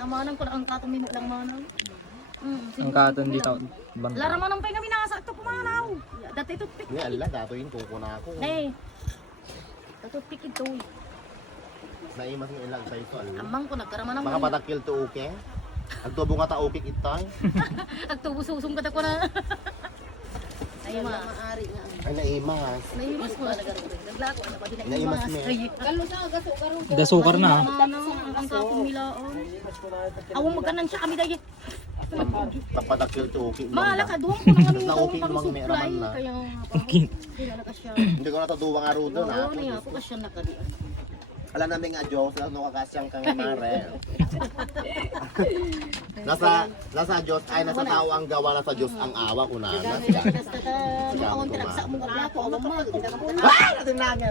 amanan ko na ang katong mimo lang manang. Ang katon dito. Bang. Lara manang pa kami nakasakto pumanaw. Dati toothpick. Ni ala dato yung tuko na ako. Eh. Toothpick ito. Naimas ng ilang sa ito ala. Amang ko nagkaraman ng Baka patakil to okay. Agtubo nga ta okay itay. Agtubo-susum ka ko na. Ay maari nga. Ay naimas. Naimas ko na naglako na pa din Naimas me. Kalo sa gaso karon. Dasukar na ha. Ang katong milaon. Awong maganan siya kami dahil. Tapatakil to okay. Maala ka duwang ko nang aming Na okay taong lumang may pang-supply. raman na. Kaya kilala ka siya. Hindi ko natutuwang aro doon ha. Oo, niya ako ka siya nakadian. Alam namin nga Diyos, ano kakasyang kang mare. nasa Diyos ay nasa tao ang gawa, nasa Diyos ang awa ko na. Maawang tinagsa mo ka plato, awang mo. Ah! Natin na nga.